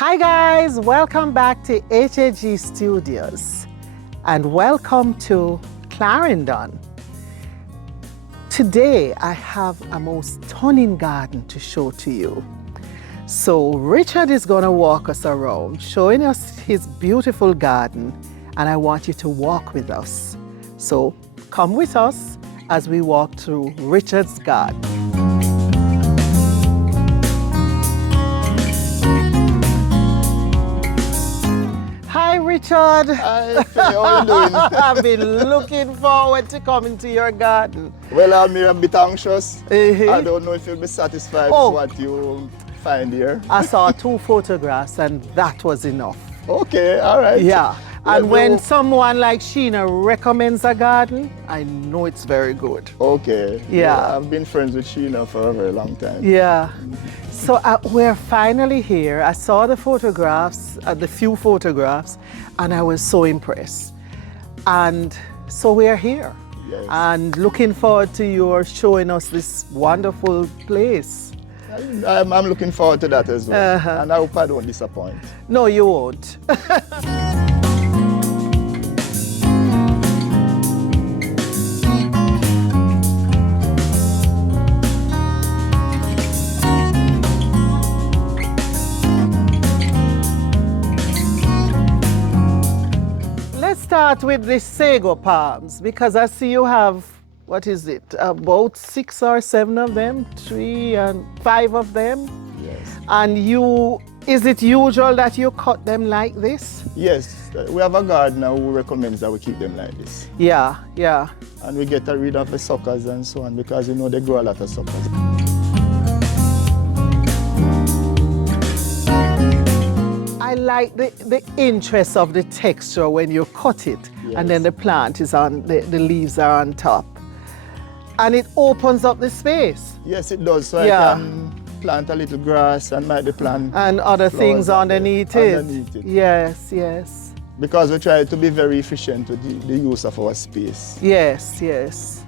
Hi guys, welcome back to HAG Studios and welcome to Clarendon. Today I have a most stunning garden to show to you. So Richard is going to walk us around, showing us his beautiful garden, and I want you to walk with us. So come with us as we walk through Richard's garden. Hi Richard. Hi, Faye, how you doing? I've been looking forward to coming to your garden. Well, I'm here a bit anxious. Uh-huh. I don't know if you'll be satisfied Oh. with what you find here. I saw 2 photographs and that was enough. Okay, all right. Yeah. And Let when me- someone like Sheena recommends a garden, I know it's very good. Okay. Yeah. I've been friends with Sheena for a very long time. Yeah. So we're finally here. I saw the photographs, the few photographs, and I was so impressed. And so we're here. Yes. And looking forward to your showing us this wonderful place. I'm looking forward to that as well. Uh-huh. And I hope I don't disappoint. No, you won't. Let's start with the sago palms because I see you have, what is it, about 6 or 7 of them, 3 and 5 of them. Yes. And is it usual that you cut them like this? Yes. We have a gardener who recommends that we keep them like this. Yeah, yeah. And we get rid of the suckers and so on because you know they grow a lot of suckers. I like the interest of the texture when you cut it, and then the plant is on, the leaves are on top. And it opens up the space. Yes, it does. So Yeah. I can plant a little grass and maybe plant And other flowers things out there underneath it. underneath it. Yes, yes. Because we try to be very efficient with the use of our space. Yes, yes.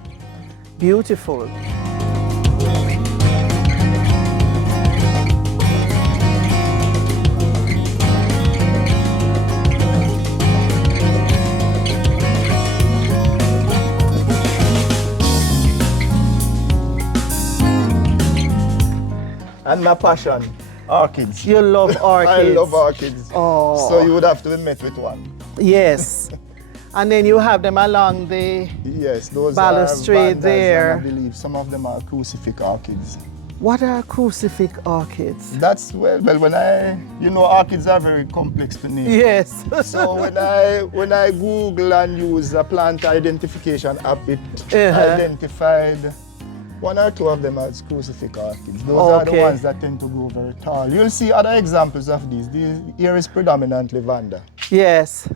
Beautiful. And my passion, orchids. You love orchids. I love orchids. Oh. So you would have to be met with one. Yes. And then you have them along the... Yes, those Balustrade are vandas, there. and I believe some of them are crucifix orchids. What are crucifix orchids? That's well when orchids are very complex to name. Yes. So when I Google and use a plant identification app, it Uh-huh. identified 1 or 2 of them as crucifix orchids. Those are the Okay. ones that tend to grow very tall. You'll see other examples of these. Here is predominantly vanda. Yes.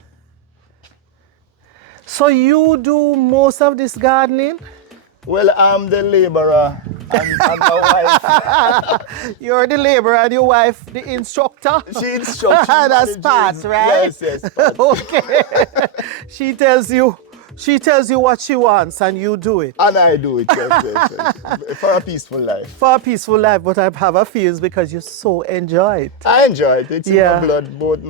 So you do most of this gardening? Well, I'm the laborer and my wife. You're the laborer and your wife the instructor? She instructs. That's part, right? Yes, part. Okay. She tells you what she wants and you do it. And I do it, yes. For a peaceful life. For a peaceful life, but I have a feeling because you so enjoy it. I enjoy it. It's Yeah. in my blood. Both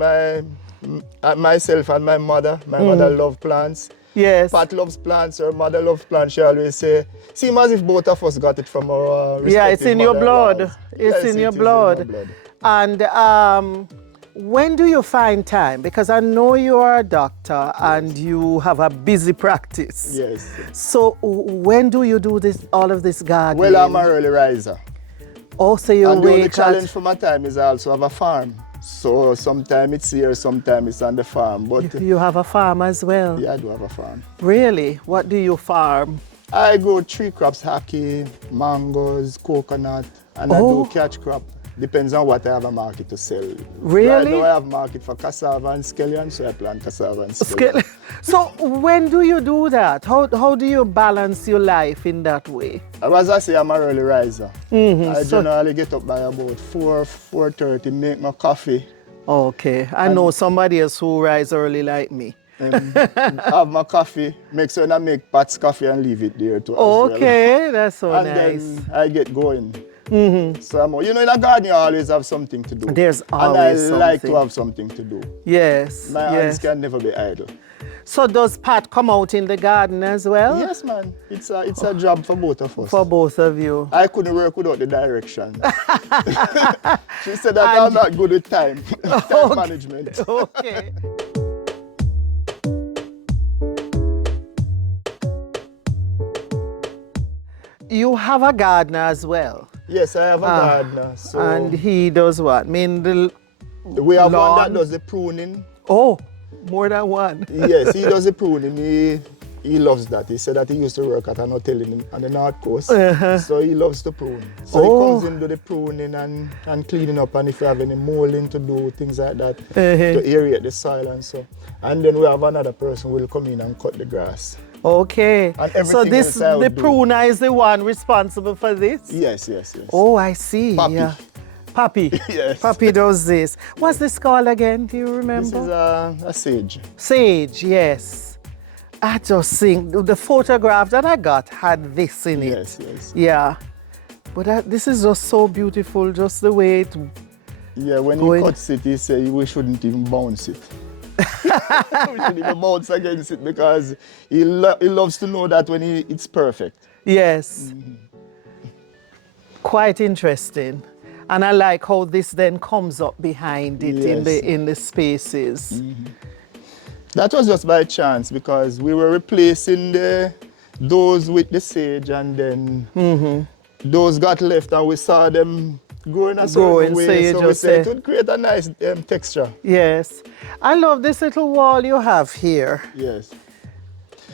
myself and my mother. My mother loves plants. Yes. Pat loves plants, her mother loves plants. She always say, seems as if both of us got it from our respective Yeah, it's in your blood. mother-in-laws. It's Yes, in it your is in blood. my blood. And when do you find time? Because I know you are a doctor and you have a busy practice. Yes. So when do you do all of this gardening? Well, I'm an early riser. Also, you And the only wake challenge at... for my time is I also have a farm. So sometimes it's here, sometimes it's on the farm. But You have a farm as well? yeah, I do have a farm. Really? What do you farm? I grow 3 crops, hockey, mangoes, coconut, and I Oh. do catch crop. Depends on what I have a market to sell. Really? Right now I have market for cassava and scallion, so I plant cassava and scallion. So when do you do that? How do you balance your life in that way? As I say, I'm an early riser. I so- generally get up by about 4:30, make my coffee, Okay, I know somebody else who rise early like me. have my coffee, make sure I make Pat's coffee and leave it there too. Okay, that's so And nice. then I get going. So, you know, in a garden, you always have something to do. There's And I always like to something. have something to do. Yes, My hands yes. can never be idle. So does Pat come out in the garden as well? Yes, man. It's a job for both of us. For both of you. I couldn't work without the direction. She said that I'm not good with time, time management. Okay. You have a gardener as well. Yes, I have a gardener. So And he does what? I mean, we have one lawn? that does the pruning. Oh, more than one. Yes, he does the pruning. He loves that. He said that he used to work at an hotel on the North Coast. So he loves to prune. So he comes in, do the pruning and cleaning up, and if you have any molding to do, things like that, to aerate the soil and so. And then we have another person who will come in and cut the grass. Okay. And So everything this, else I the would do. pruner is the one responsible for this? Yes, yes, yes. Oh, I see. Papi. Yeah. Papi. Yes. Papi does this. What's this called again? Do you remember? This is a sage. Sage, yes. I just think the photograph that I got had this in it. Yes, yes. Yeah. But this is just so beautiful, just the way it. Yeah, when Going. he cuts it, he said we shouldn't even bounce it. We shouldn't even bounce against it because he loves to know that when it's perfect. Yes. Quite interesting. And I like how this then comes up behind it Yes. in the spaces. That was just by chance because we were replacing those with the sage, and then those got left and we saw them growing a certain way. so you So we just said say- it would create a nice texture. Yes. I love this little wall you have here. Yes.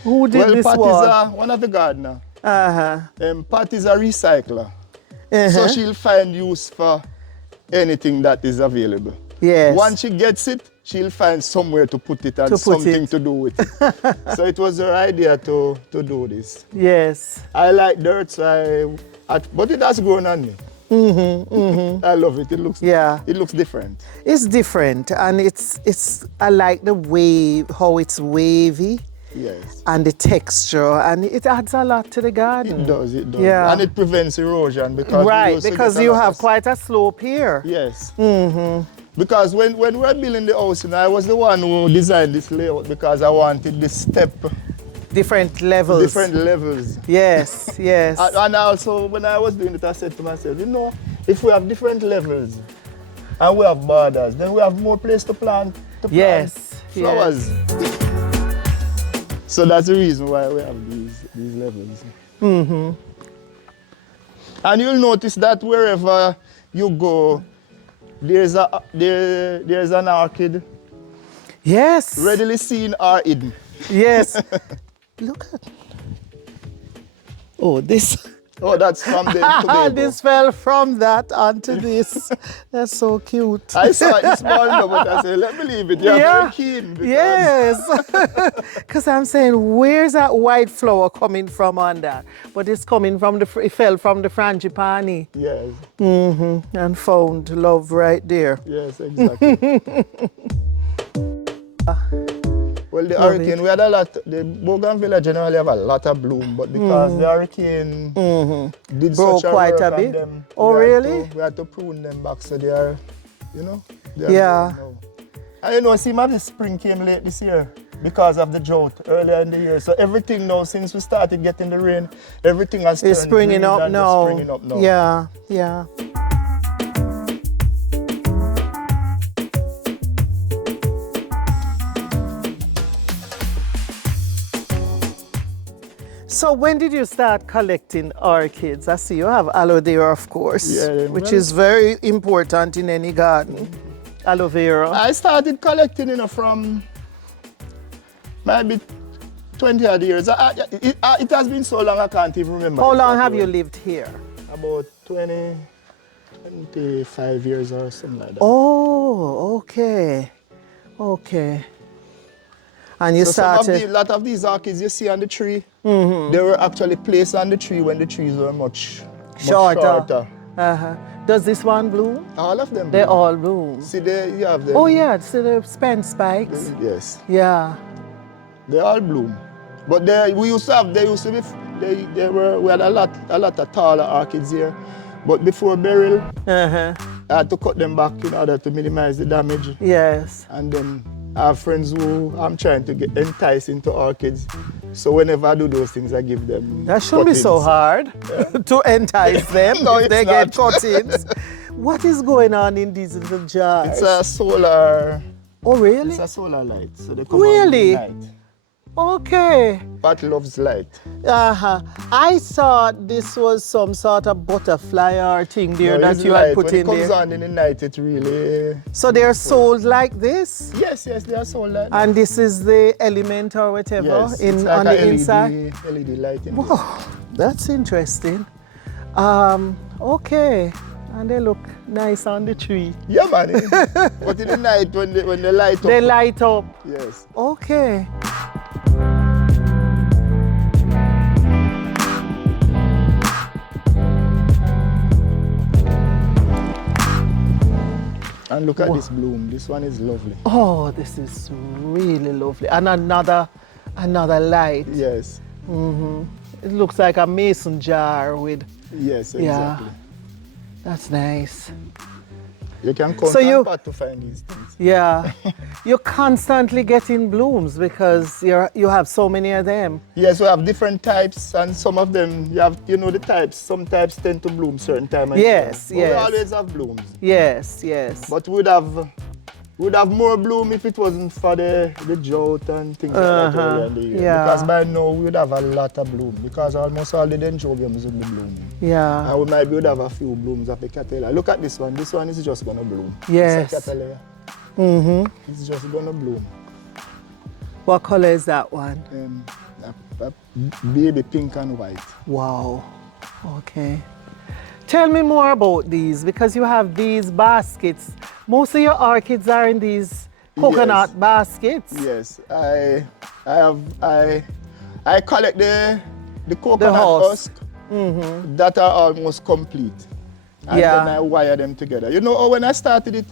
Who did Well, this Pat wall? is one of the gardener. Uh-huh. Pat is a recycler. So she'll find use for anything that is available. Yes. Once she gets it, she'll find somewhere to put it and To put something it. to do with it. So it was her idea to do this. Yes. I like dirt, so but it has grown on me. I love it. It looks different. It's different, and I like the wave, how it's wavy. Yes. And the texture, and it adds a lot to the garden. It does, it does. Yeah. And it prevents erosion because we Right, used to because get a you lot have of- quite a slope here. Yes. Because when we were building the house, I was the one who designed this layout because I wanted this step, Different levels. different levels. Yes, yes. And also, when I was doing it, I said to myself, you know, if we have different levels and we have borders, then we have more place to plant Yes, flowers. So that's the reason why we have these levels. And you'll notice that wherever you go, there's an orchid, Yes. readily seen or hidden. Yes. Look at. Oh, this. Oh, that's from the Tobago. This fell from that onto this. That's so cute. I saw it small enough, but I said, let me leave it. You're very keen. Because Yes. Because I'm saying, where's that white flower coming from on that? But it's coming from it fell from the frangipani. Yes, And found love right there. yes, exactly. Well, the Love hurricane, we had a lot, the bougainvillea generally have a lot of bloom, but because the hurricane did Broke such a quite work a on bit? them, Oh, really? We had to prune them back so they are, they are Yeah. growing now. And see, the spring came late this year because of the drought earlier in the year. So everything now, since we started getting the rain, everything has turned It's springing green up and it's now. springing up now. Yeah, yeah. So when did you start collecting orchids? I see you have aloe vera, of course, Yeah, which well- is very important in any garden. Aloe vera. I started collecting, from maybe 20 odd years. It has been so long I can't even remember. How long exactly have you when. lived here? About 25 years or something like that. Oh, okay. Okay. And you So started. a lot of these orchids you see on the tree, they were actually placed on the tree when the trees were much shorter. Uh-huh. Does this one bloom? All of them. They bloom. all bloom. See, you have them. Oh yeah, see the span spikes. Yes, Yeah. they all bloom. But we had a lot of taller orchids here. But before burial, Uh-huh. I had to cut them back in order to minimize the damage. Yes. And then I have friends who I'm trying to entice into orchids. So whenever I do those things, I give them That shouldn't be so hard to entice them No, if it's they get not. cuttings. What is going on in these little jars? It's a solar. Oh, really? It's a solar light. So they come Really? on night. Okay. Pat loves light. Uh-huh. I thought this was some sort of butterfly or thing there No, that it's you light. had put when in it comes there. on in the night, it really. So they're sold like this? Yes, they are solar. And this is the element or whatever Yes, it's like on a the inside? LED light in Whoa, that's interesting. Okay. And they look nice on the tree. there. Yeah, man. But in the night, when they light up. They light up. Yes. Okay. And look at this bloom. This one is lovely. Oh, this is really lovely. And another light. Yes. It looks like a mason jar with, Yes, yeah. exactly. That's nice. You can count So on you- Pat to find these things. Yeah. You're constantly getting blooms because you have so many of them. Yes, we have different types, and some of them, you know the types. Some types tend to bloom certain time. of Yes, year. But yes. we always have blooms. Yes, yes. But we'd have more bloom if it wasn't for the drought and things like that earlier in the year. yeah. Because by now we would have a lot of bloom because almost all the dendrobiums would be blooming. Yeah. And we would have a few blooms of the Cattleya. Look at this one. This one is just gonna bloom. Yes. It's a Cattleya. It's just gonna bloom. What color is that one? A baby pink and white. Wow. Okay. Tell me more about these because you have these baskets. Most of your orchids are in these coconut Yes. baskets. Yes, I collect the coconut husk. husk that are almost complete. And Yeah. then I wire them together. You know, when I started it,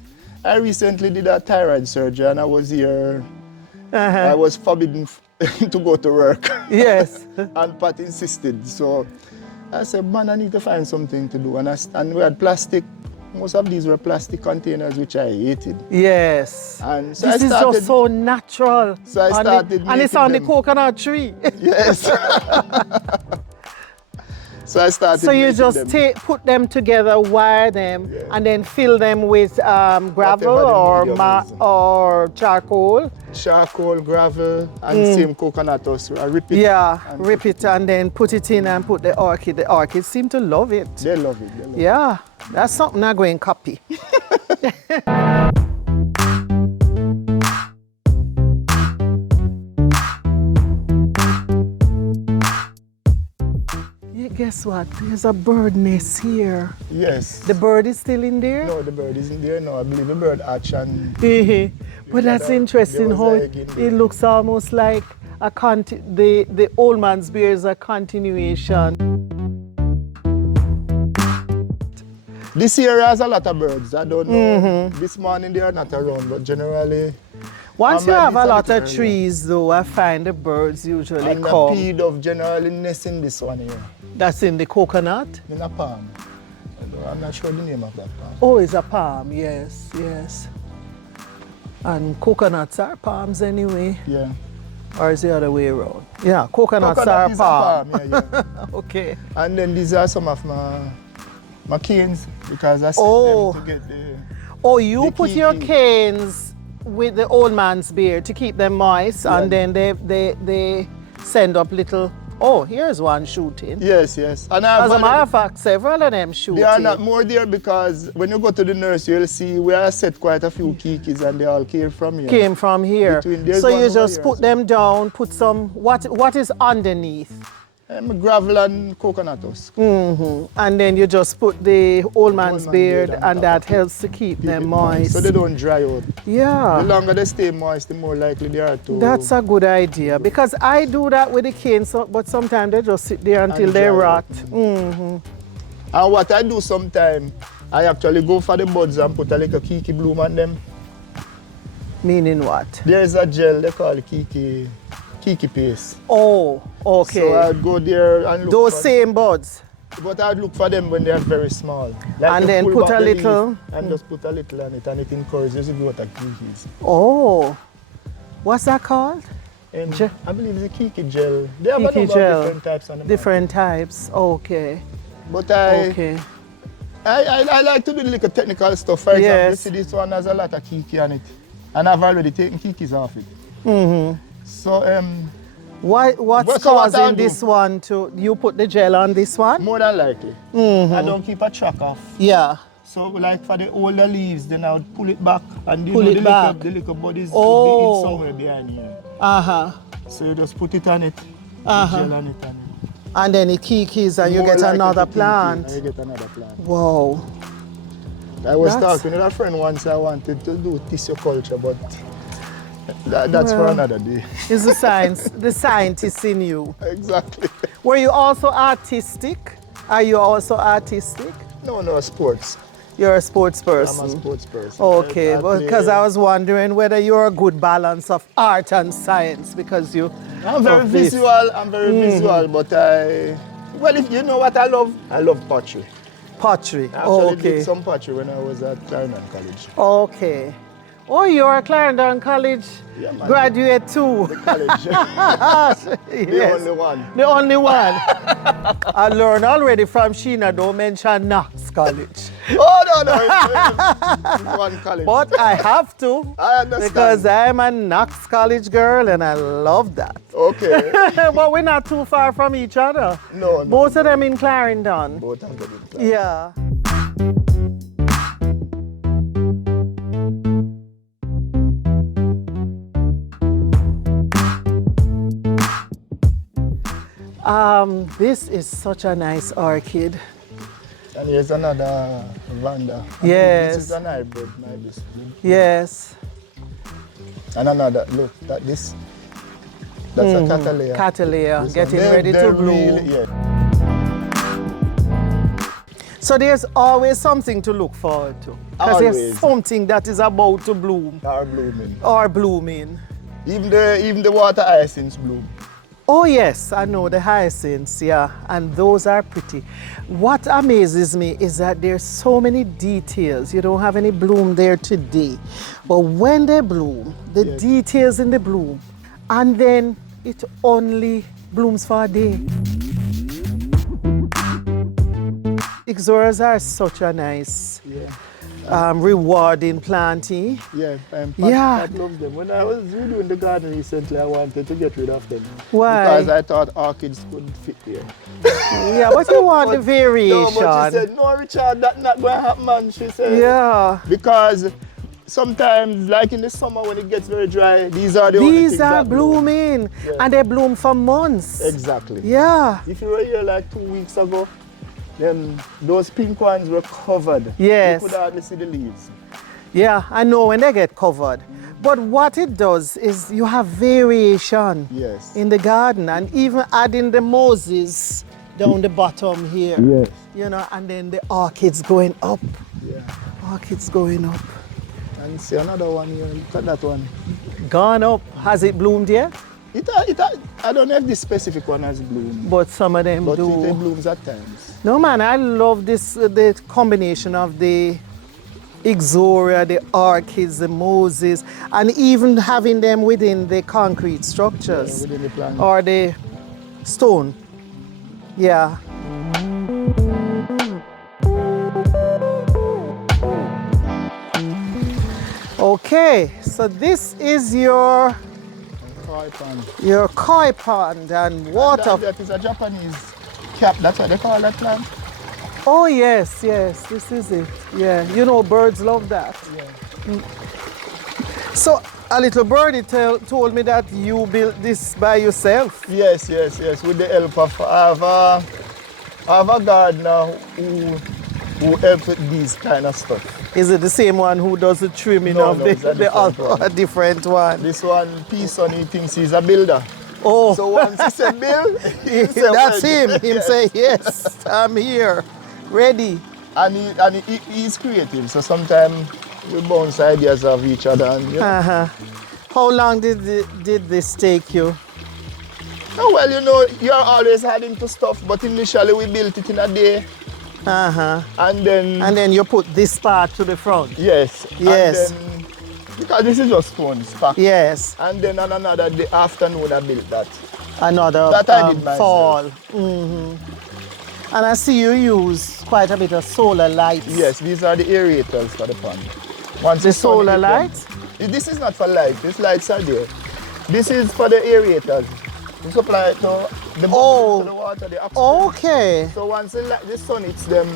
I recently did a thyroid surgery and I was here. I was forbidden to go to work. Yes. And Pat insisted. So I said, man, I need to find something to do. And we had plastic. Most of these were plastic containers, which I hated. Yes. And so This I is started, just so natural. So I started and it's making on the them. coconut tree. Yes. So I started. So you making just them. put them together, wire them, Yeah. and then fill them with gravel Whatever the or medium is. or charcoal. Charcoal, gravel, and same coconut husk. I rip it. Yeah, and rip it and then put it in and put the orchid. The orchids seem to love it. They love it. They love Yeah, that's something I'm going to copy. Yeah, guess what? There's a bird nest here. it. Yes. The bird is still in there? No, the bird isn't there now. I believe the bird hatched and But that's there interesting was how a it, egg in there. it looks almost like the old man's beer is a continuation. this area has a lot of birds. I don't know. This morning they are not around, but generally. Once you might have be a some lot of area. trees though, I find the birds usually And the come. pea dove generally nest in this one here, That's in the coconut? in a palm. I'm not sure the name of that palm. Oh, it's a palm, yes, yes. And coconuts are palms anyway, Yeah. or is the other way around? Yeah, coconuts Coconut are is a palm. yeah. Okay. And then these are some of my canes because I set Oh. them to get the. Oh, you The put your kiki. canes with the old man's beard to keep them moist, Yeah. and then they send up little. Oh, here's one shooting. Yes, yes. And I As a matter of fact, several of them shooting. There are not more there because when you go to the nursery, you'll see we have set quite a few kikis and they all came from here. Came from here. There's So one you over just here put as them down, put some, what is underneath? Gravel and coconut husk. And then you just put the old man's man's beard, beard on and top that of it. helps to keep Keep them it moist. So they don't dry out. The Yeah, longer they stay moist, the more likely they are to. that's a good idea because I do that with the cane, but sometimes they just sit there until And they dry rot. out. And what I do sometimes, I actually go for the buds and put a little kiki bloom on them. Meaning what? There's a gel they call kiki paste. Oh, okay. So I go there and look Those for same buds. But I'd look for them when they are very small. Like And you then pull put back a the little- leaf and just put a little on it, and it encourages the growth of kikis. Oh, what's that called? I believe it's a kiki gel. They have a Kiki number gel. of different types on the Different types. Okay. market. But I like to do the little technical stuff. For example, you Yes. see this one has a lot of kiki on it. And I've already taken kikis off it. So What's so what I'll causing do- this one to, you put the gel on this one? more than likely, I don't keep a track of. Yeah. So like for the older leaves, then I would pull it back and Pull it back. the little bodies Oh. would be in somewhere behind here. Uh-huh. So you just put it on it, Uh-huh. gel on it, and And then it kikis and you more get likely another to kiki, plant. and you get another plant. Wow. I was That's- talking with a friend once. I wanted to do tissueculture, but that's for Well. another day. It's the science, the scientist in you. Exactly. Were you also artistic? Are you also artistic? No, sports. You're a sports I'm person. a sports person. Okay, I because play- I was wondering whether you're a good balance of art and science because you. I'm very of this. visual. I'm very visual, but well, if you know what I love pottery. Pottery. I actually Okay. did some pottery when I was at Clarendon College. Okay. Oh, you're a Clarendon College Yeah, man. graduate too. College. The Yes. only one. The only one. I learned already from Sheena, don't mention Knox College. Oh no, it's one college. But I have to. I understand. Because I'm a Knox College girl and I love that. Okay. But we're not too far from each other. No. Both of them in Clarendon. Both of them. in class. Yeah. This is such a nice orchid. And here's another Vanda. Yes. This is an hybrid, maybe. Yes. And another, look, that's a Catalea. Catalea, This getting one. ready to They're bloom. really- yeah. So there's always something to look forward to. Because there's Always. something that is about to bloom Are blooming. or blooming. Even the water hyacinths bloom. Oh yes, I know the hyacinths, yeah, and those are pretty. What amazes me is that there's so many details. You don't have any bloom there today, but when they bloom, the Yes. details in the bloom, and then it only blooms for a day. Ixoras are such a nice, rewarding planting. Yeah, Yeah. Pat loves them. When I was redoing the garden recently, I wanted to get rid of them. Why? Because I thought orchids couldn't fit here. Yeah, but you want the variation. No, but she said, no, Richard, that's not going to happen, man. She said, Yeah. because sometimes, like in the summer when it gets very dry, these are the only things These are that bloom. blooming, Yeah. and they bloom for months. Exactly. Yeah. If you were here like 2 weeks ago, then those pink ones were covered. Yes. You could hardly see the leaves. Yeah, I know when they get covered. But what it does is you have variation Yes. in the garden, and even adding the mosses down the bottom here. Yes. You know, and then the orchids going up. Yeah. Orchids going up. And see another one here. Look at that one. Gone up. Has it bloomed yet? I don't know if this specific one has bloomed, But some of them but do. it blooms at times. No man, I love this the combination of the Ixoria, the orchids, the moses, and even having them within the concrete structures Yeah, within the plant. or the stone. Yeah. Okay, so this is your Koi pond. koi pond and water. That is a Japanese cap. That's what they call that plant. Oh yes, yes, this is it. Yeah, you know birds love that. Yeah. So a little birdie told me that you built this by yourself. Yes. With the help of I have a gardener who helps with these kind of stuff. Is it the same one who does the trimming No, of no, it's a the different other, one. a different one? This one, P-Son, he thinks he's a builder. Oh, So once he said build, he said that's ready. him. Him Yes. say yes, I'm here, ready. And he's creative. So sometimes we bounce ideas of each other. And, you know, Uh-huh. How long did this take you? Oh, well, you know, you're always adding to stuff, but initially we built it in a day. And then you put this part to the front. Yes. Yes. And then, because this is just stones packed. Yes. And then on another day, afternoon I built that. Another that I did fall. And I see you use quite a bit of solar lights. Yes, these are the aerators for the pond. Once the solar lights? This is not for light, these lights are there. This is for the aerators. We supply to the bubbles, to the water, the oxygen. Okay. So once the sun hits them,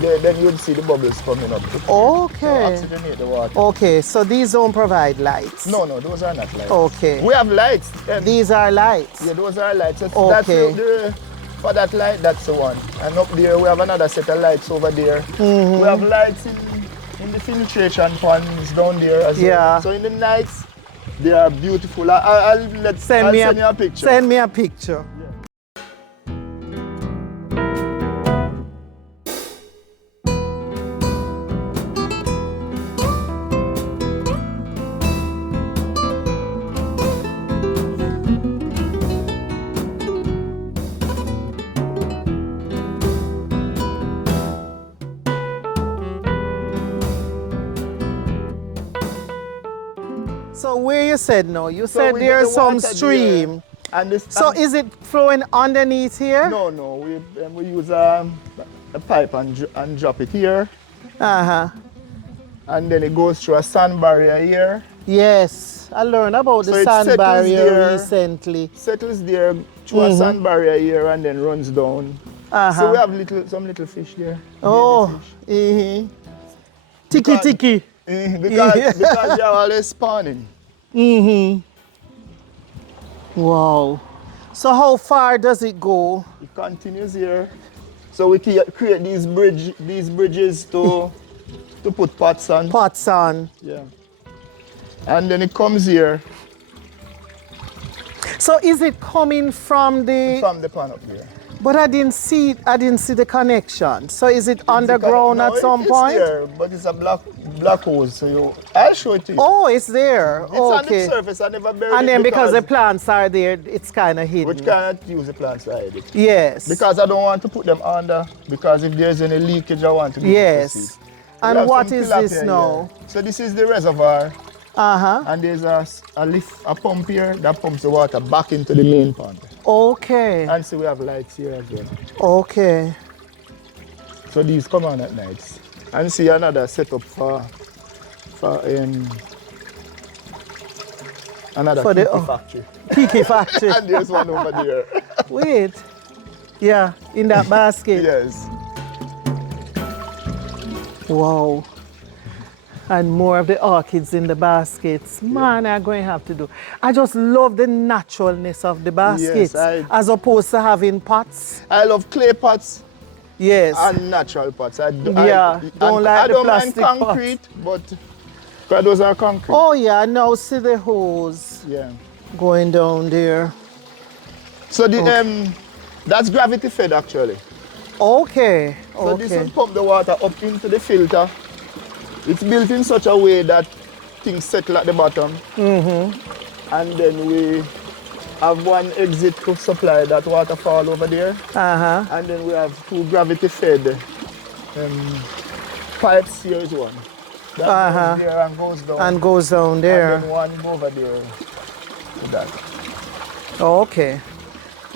then you'll see the bubbles coming up. Okay. To oxygenate the water. Okay, so these don't provide lights? No, those are not lights. Okay. We have lights. These are lights? Yeah, those are lights. That's okay. For that light, that's the one. And up there, we have another set of lights over there. We have lights in the filtration ponds down there as well. So in the nights, they are beautiful. I'll send you a picture. Send me a picture. So where you said no? You said there's some stream. And this, so is it flowing underneath here? No. We use a pipe and drop it here. And then it goes through a sand barrier here. Yes, I learned about the sand barrier recently. Settles there through a sand barrier here and then runs down. So we have some little fish there. Oh, tiki. Because they are always spawning. Wow. So how far does it go? It continues here. So we create these bridges to put pots on. Pots on. Yeah. And then it comes here. So is it coming from the pond up here? But I didn't see the connection. So is it underground at some point? It's there, but it's a black hole. So I'll show it to you. Oh, it's there. It's on the surface. I never buried it. And then because the plants are there, it's kind of hidden. Which cannot use the plants to hide it. Yes. Because I don't want to put them under. Because if there's any leakage, I want to do yes. And what is this now? Here. So this is the reservoir. And there's a pump here that pumps the water back into the main pond. Okay. And so we have lights here as well. Okay. So these come on at nights. And see another setup for another factory. Kiki factory. And there's one over there. Wait. Yeah, in that basket. Yes. Wow. And more of the orchids in the baskets. Man, I'm going to have to do. I just love the naturalness of the baskets as opposed to having pots. I love clay pots. Yes. And natural pots. I don't plastic mind concrete, but those are concrete. Oh yeah, now see the hose going down there. So that's gravity fed actually. Okay. So this will pump the water up into the filter. It's built in such a way that things settle at the bottom. And then we have one exit to supply that waterfall over there. And then we have two gravity-fed pipes. Here is one. That goes there and goes down. And goes down there. And then one over there. To that. Okay.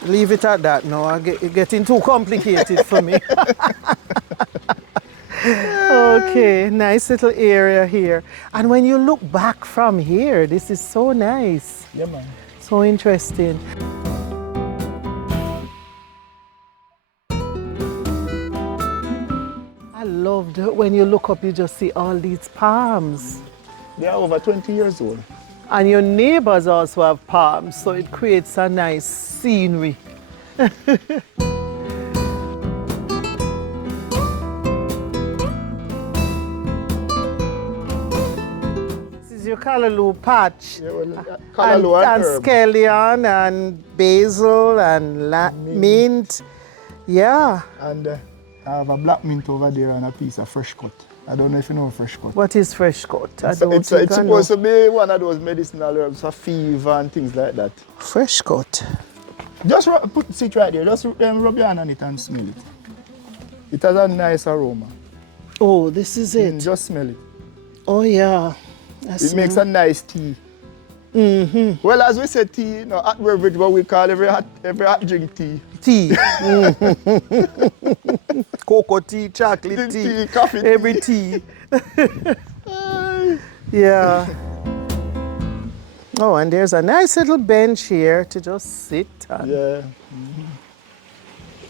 Leave it at that now. It's getting too complicated for me. Okay, nice little area here. And when you look back from here, this is so nice. Yeah, man. So interesting. I loved when you look up, you just see all these palms. They are over 20 years old. And your neighbors also have palms, so it creates a nice scenery. Your callaloo patch, and scallion and basil and mint. Yeah. And I have a black mint over there and a piece of fresh cut. I don't know if you know fresh cut. What is fresh cut? It's supposed to be one of those medicinal herbs for fever and things like that. Fresh cut. Just sit right there. Just rub your hand on it and smell it. It has a nice aroma. Oh, this is it. Just smell it. Oh, yeah. It makes a nice tea. Well, as we said, tea, hot beverage, what we call every hot drink tea. Tea. Cocoa tea, chocolate tea, coffee tea. every tea. Yeah. Oh, and there's a nice little bench here to just sit on. Yeah.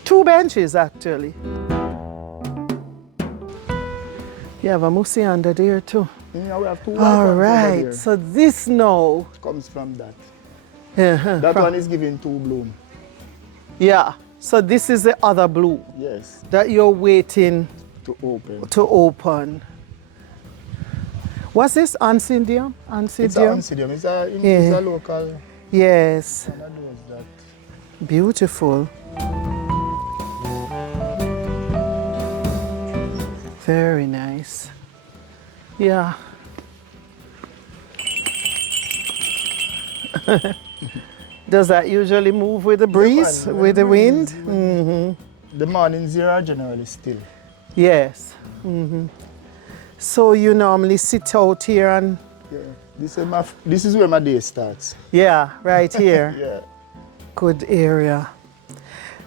2 benches, actually. You have a mussy under there, too. Yeah, we have 2 All right, so this now comes from that. Uh-huh. That one is giving 2 bloom. Yeah, so this is the other bloom. Yes. That you're waiting to open. What's this? Oncidium? It's an oncidium. It's a local. Yes. One of those that. Beautiful. Very nice. Yeah. Does that usually move with the breeze, with the wind? The mornings here are generally still. Yes. So you normally sit out here and... Yeah. This is where my day starts. Yeah, right here. Yeah. Good area.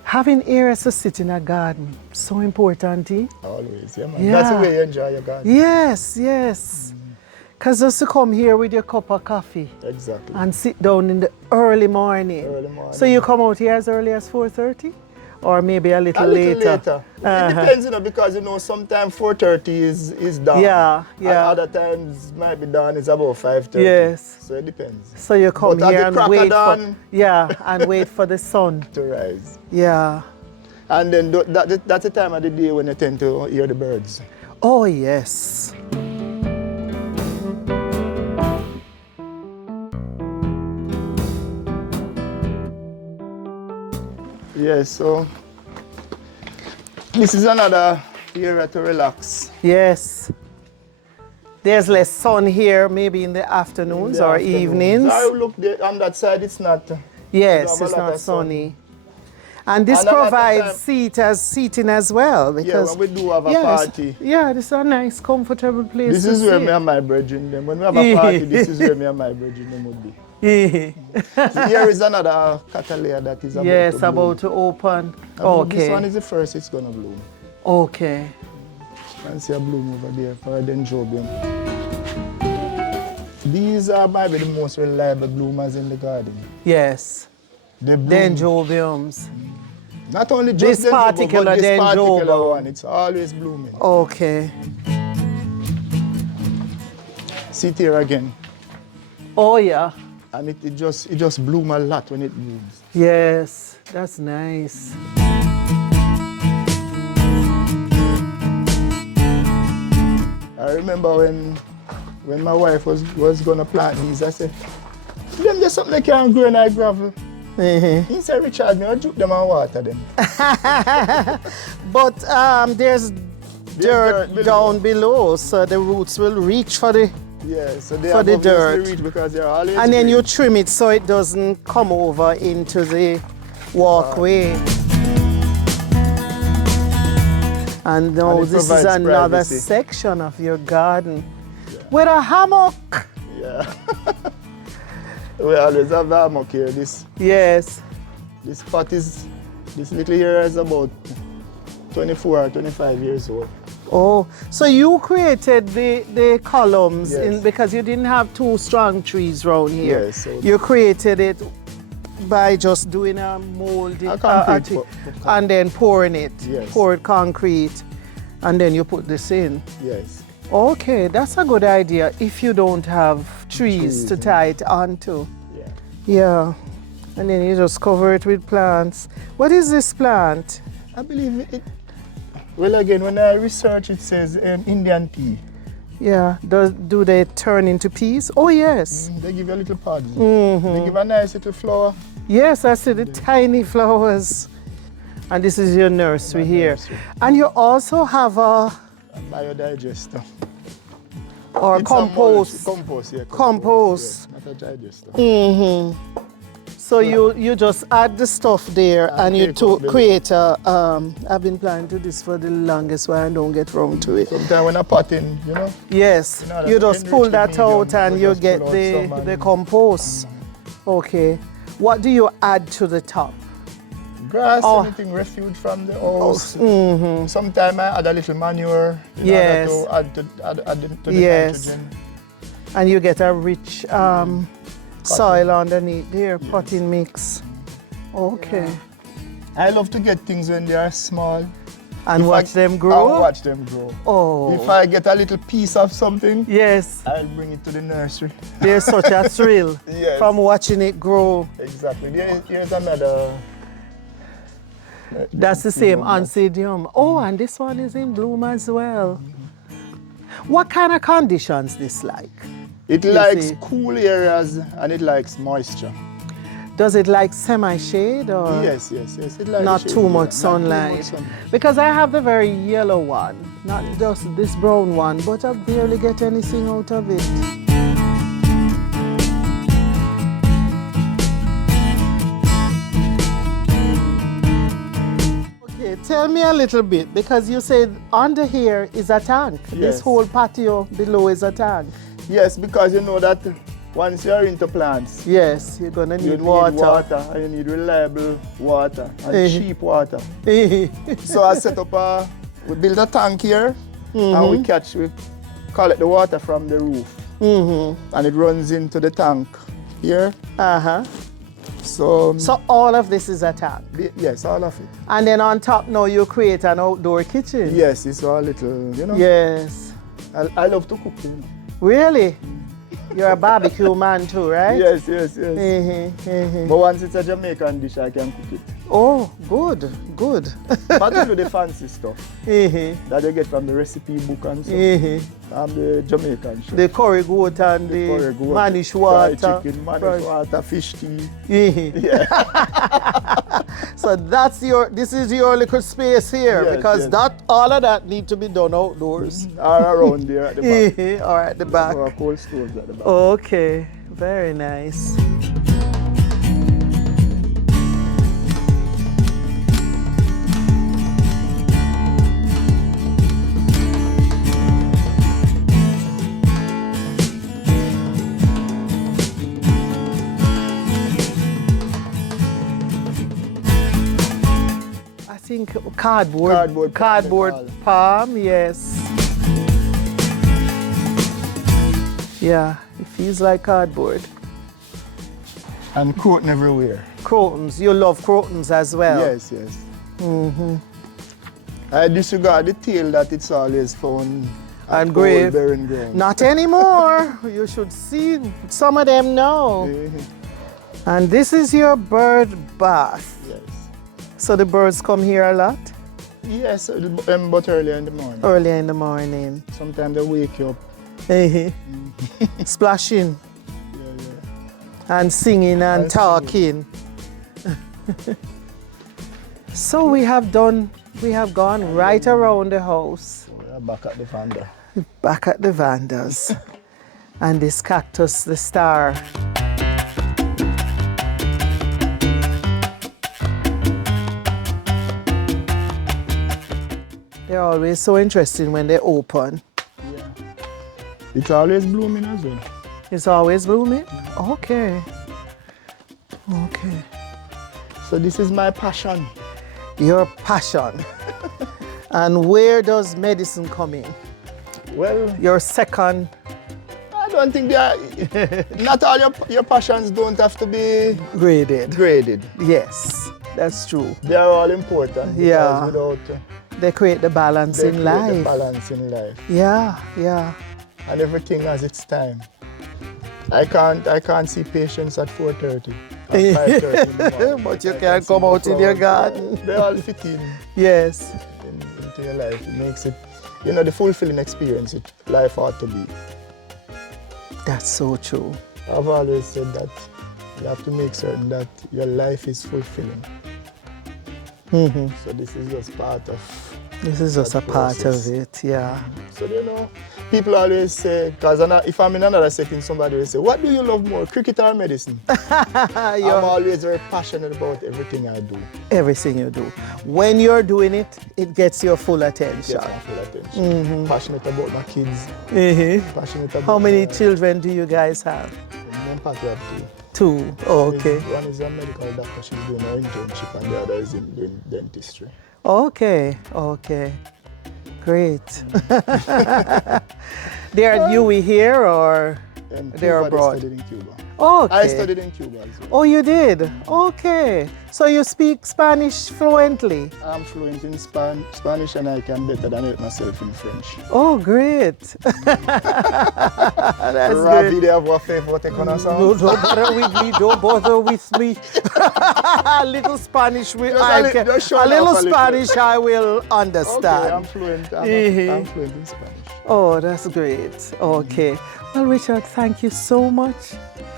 Having areas to sit in a garden, so important, eh? Always, yeah, man. Yeah. That's the way you enjoy your garden. Yes, yes. Because just to come here with your cup of coffee. Exactly. And sit down in the early morning. So you come out here as early as 4:30? Or maybe a little later? It depends, because, sometimes 4:30 is done. Yeah, yeah. And other times might be done, it's about 5:30. Yes. So it depends. So you come here and wait dawn, and wait for the sun to rise. Yeah. And then that's the time of the day when you tend to hear the birds. Oh, yes. Yes, so this is another area to relax. Yes. There's less sun here, maybe in the afternoons or evenings. I look there, on that side, it's not. Yes, it's not sunny. And this provides seating as well. Because, when we do have a party. Yeah, this is a nice, comfortable place. This is where me and my brethren, when we have a party, this is where me and my brethren would be. So here is another catalea that is about to open. Okay. This one is the first it's going to bloom. Okay. You can see a bloom over there for a dendrobium. These are maybe the most reliable bloomers in the garden. Yes. They bloom. Dendrobiums. Not only just this particular one, it's always blooming. Okay. See it here again. Oh yeah. And it just blooms a lot when it blooms. Yes, that's nice. I remember when my wife was gonna plant these, I said, them just something they can't grow in our gravel. He said, Richard, me, I juke them and water them. But there's dirt down below, so the roots will reach for the so they for the dirt. Reach because they're always and then you trim it so it doesn't come over into the walkway. And now this is another privacy. Section of your garden with a hammock. Yeah. We always have a hammock here. This spot is, this little area is about 24 or 25 years old. Oh, so you created the columns because you didn't have 2 strong trees around here. Yes. So you created it by just doing a mold and then pouring it. Yes. Poured concrete and then you put this in. Yes. Okay, that's a good idea if you don't have trees to tie it onto. Yeah. And then you just cover it with plants. What is this plant? I believe it. Well, again, when I research, it says Indian tea. Yeah. Do they turn into peas? Oh, yes. They give you a little pods. They give a nice little flower. Yes, I see the tiny flowers. And this is your nursery here. And you also have a biodigester. Or compost. Compost, yeah. Compost. Yeah, not a digester. So you just add the stuff there and you create a, I've been planning to do this for the longest while and don't get round to it. Sometimes when I pot in, you know? Yes, you just pull that out and you get the compost. Okay. What do you add to the top? Grass, anything refuge from the house. Sometimes I add a little manure in order to add to the nitrogen. And you get a rich soil underneath there, potting mix. Okay. Yeah. I love to get things when they are small. And watch them grow? I'll watch them grow. Oh. If I get a little piece of something, yes, I'll bring it to the nursery. There's such a thrill from watching it grow. Exactly. Here's another. That's the same Oncidium. Oh, and this one is in bloom as well. What kind of conditions this like? It likes cool areas and it likes moisture. Does it like semi-shade or? Yes. It likes not shade, too much sunlight. Because I have the very yellow one, not just this brown one, but I barely get anything out of it. Okay, tell me a little bit, because you said under here is a tank. Yes. This whole patio below is a tank. Yes, because you know that once you're into plants, yes, you're gonna need you water. need water, and you need reliable water and cheap water. So I set up we build a tank here, and we collect the water from the roof, and it runs into the tank here. So all of this is a tank? Yes, all of it. And then on top now you create an outdoor kitchen? Yes, it's all little, you know. Yes. I love to cook, you know. Really? You're a barbecue man too, right? Yes. But once it's a Jamaican dish, I can cook it. Oh, good. But I do the fancy stuff that you get from the recipe book and so. I'm the Jamaican chef. The curry goat and the manish water. Fried chicken, manish water, fish tea. So this is your little space here, because all of that need to be done outdoors. Or around there at the back. Or at the back. Or cold stores at the back. Okay, very nice. I think cardboard palm, yes. Yeah, it feels like cardboard. And croton everywhere. Crotons, you love crotons as well? Yes. I disregard the tail that it's always found and grave. Barren ground. Not anymore. You should see some of them now. And this is your bird bath. Yes. So the birds come here a lot? Yes, but early in the morning. Early in the morning. Sometimes they wake you up. Splashing. And singing and talking. So we have gone right around the house. We are back at the Vanda. Back at the Vandas. And this cactus, the star. They're always so interesting when they open. Yeah. It's always blooming as well. It's always blooming? Okay. So this is my passion. Your passion. And where does medicine come in? Well, your second. I don't think not all your passions don't have to be graded. Yes, that's true. They are all important. Yeah. Without, they create the balance in life. The balance in life. Yeah. And everything has its time. I can't see patients at 4:30. At 5:30 in the morning. But you can come out in your garden. They all fit in. Yes. Into your life. It makes it, the fulfilling experience life ought to be. That's so true. I've always said that you have to make certain that your life is fulfilling. So this is just part of This is just that a part process. of it, yeah. So, you know, people always say, because if I'm in another setting, somebody will say, what do you love more, cricket or medicine? I'm always very passionate about everything I do. Everything you do. When you're doing it, it gets your full attention. Yes, my full attention. Passionate about my kids. Passionate about How many children do you guys have? One part we have Two. Oh, okay. One is a medical doctor, she's doing her internship, and the other is doing dentistry. Okay, okay. Great. They're Dewey here or they're abroad? I studied in Cuba. Okay. I studied in Cuba as well. Oh, you did? Okay. So you speak Spanish fluently? I'm fluent in Spanish and I can better than help myself in French. Oh, great. That's Ravi good. de avoir fait votre connaissance. No, don't bother with me. Don't bother with me. A little Spanish, just show a little off a little. Spanish I will Okay, understand. I'm fluent. I'm fluent in Spanish. Oh, that's great. Okay. Well, Richard, thank you so much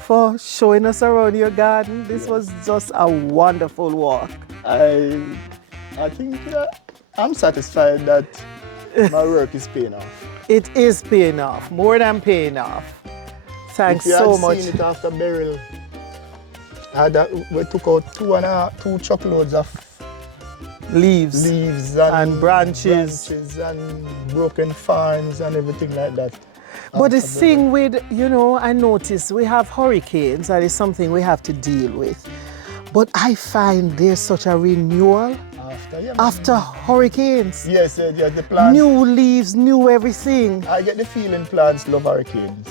for showing us around your garden. This was just a wonderful walk. I think I'm satisfied that my work is paying off. It is paying off, more than paying off. Thanks so much. If you had seen it after burial, we took out two truckloads of Leaves and branches and broken farms and everything like that. But the thing with, you know, I notice we have hurricanes, that is something we have to deal with. But I find there's such a renewal after hurricanes. Yes, the plants. New leaves, new everything. I get the feeling plants love hurricanes.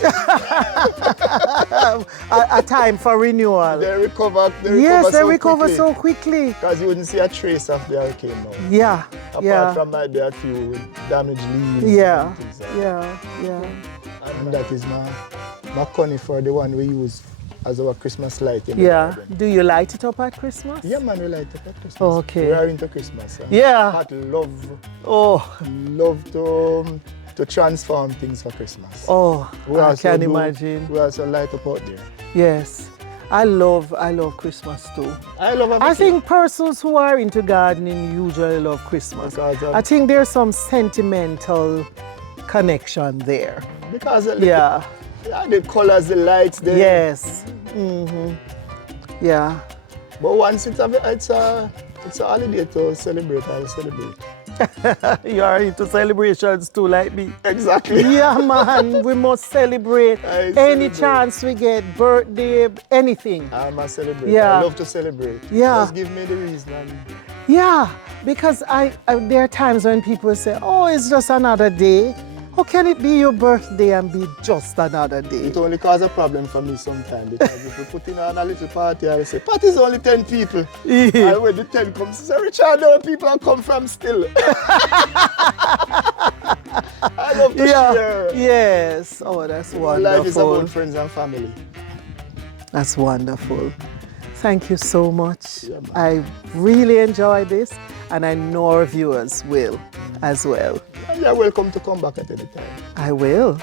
a time for renewal. They recover. Yes, they recover so quickly. Because you wouldn't see a trace of the hurricane now. Yeah, Apart from maybe a few damaged leaves. Yeah, and things like that. yeah. And that is my conifer, the one we use as our Christmas light in the Yeah. garden. Do you light it up at Christmas? Yeah, man, we light up at Christmas. Okay. We are into Christmas. Yeah. Pat Oh, love to transform things for Christmas. oh, We I also can do- imagine. We also light up out there. Yes. I love Christmas too. I love I think persons who are into gardening usually love Christmas. Because I think there's some sentimental connection there. because Yeah. the colors, the lights, Yes. Yeah. But once it's a holiday to celebrate, I'll celebrate. You are into celebrations too, like me. Exactly. Yeah, man, we must celebrate I any celebrate. chance we get, birthday, anything. I'm a celebrator. Yeah. I love to celebrate. Yeah. Just give me the reason. Yeah, because there are times when people say, oh, it's just another day. How can it be your birthday and be just another day? It only causes a problem for me sometimes because if we put in on a little party, I say, party's only 10 people. And when the 10 comes, say, Richard, how many people come from still? I love to share. Yes. Oh, that's wonderful. Life is about friends and family. That's wonderful. Thank you so much. Yeah, man. I really enjoyed this, and I know our viewers will as well. You're welcome to come back at any time. I will.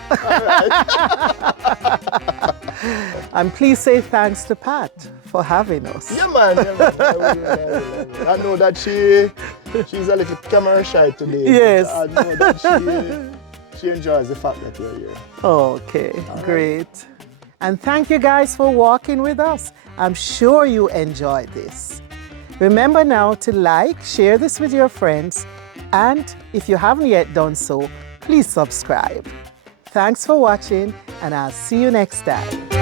And please say thanks to Pat for having us. Yeah, man. Yeah, man. I know that she's a little camera shy today. but Yes. I know that she enjoys the fact that you're here. Okay, great. And thank you guys for walking with us. I'm sure you enjoyed this. Remember now to like, share this with your friends, and if you haven't yet done so, please subscribe. Thanks for watching, and I'll see you next time.